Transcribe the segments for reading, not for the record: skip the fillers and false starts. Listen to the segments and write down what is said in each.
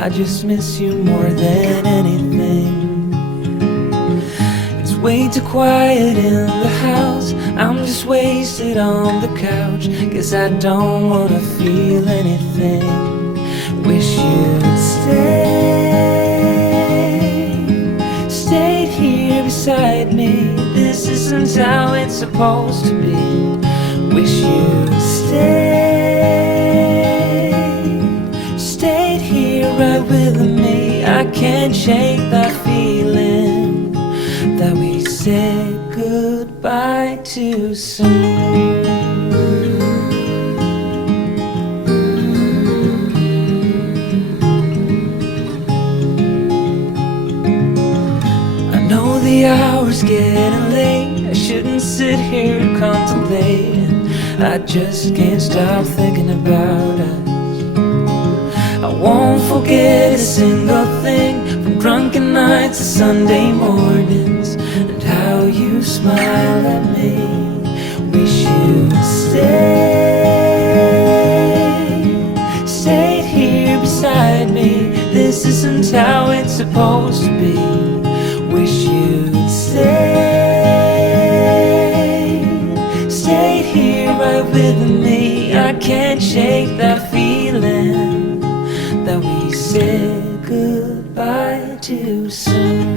I just miss you more than anything. It's way too quiet in the house. I'm just wasted on the couch. Guess I don't wanna feel anything. Wish you'd stayed here beside me. This isn't how it's supposed to be. Wish you'd stayed here right with me. I can't shake that feeling that we said goodbye too soon. The hour's getting late. I shouldn't sit here contemplating. I just can't stop thinking about us. I won't forget a single thing, from drunken nights to Sunday mornings, and how you smile at me. Wish you'd stayed here beside me. This isn't how it's supposed to be. Wish you'd stayed here right with me. I can't shake that feeling that we said goodbye too soon.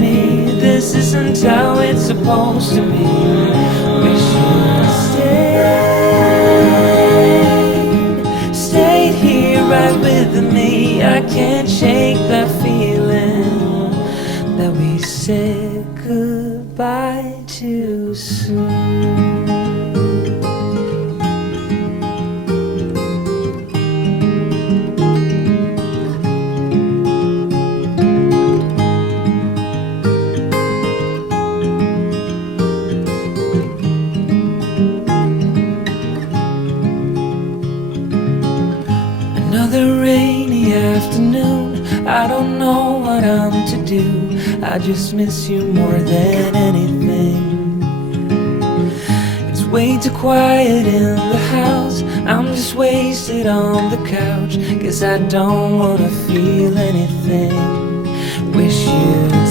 Me. This isn't how it's supposed to be. Wish you'd stayed here right with me. I can't shake that feeling that we said goodbye too soon. Another rainy afternoon, I don't know what I'm to do. I just miss you more than anything. It's way too quiet in the house. I'm just wasted on the couch. Guess I don't wanna feel anything. Wish you'd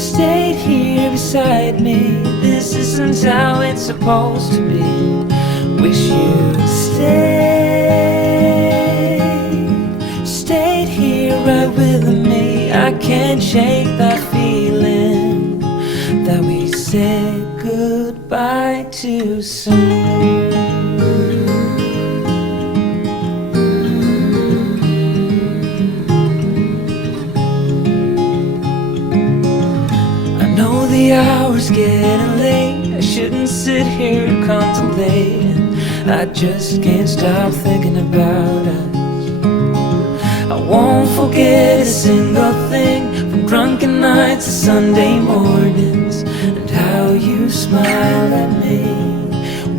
stayed here beside me. This isn't how it's supposed to be. Wish you'd stayed here right with me. I can't shake that feeling that we said goodbye too soon. I know the hour's getting late. I shouldn't sit here contemplating. I just can't stop thinking about us. I won't forget a single thing, from drunken nights to Sunday mornings, and how you smile at me.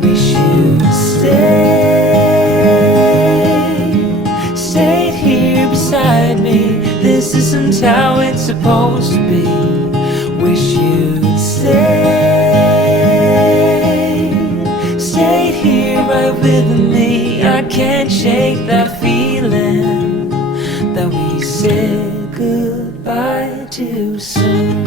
Wish you'd stayed here beside me. This isn't how it's supposed to be. Wish you'd stayed here right with me. I can't shake that feeling that we said goodbye too soon.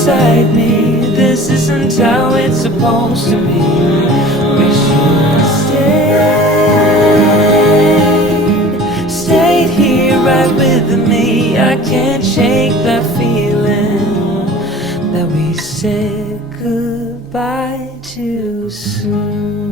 beside me. This isn't how it's supposed to be. Wish you stayed here right with me. I can't shake that feeling that we said goodbye too soon.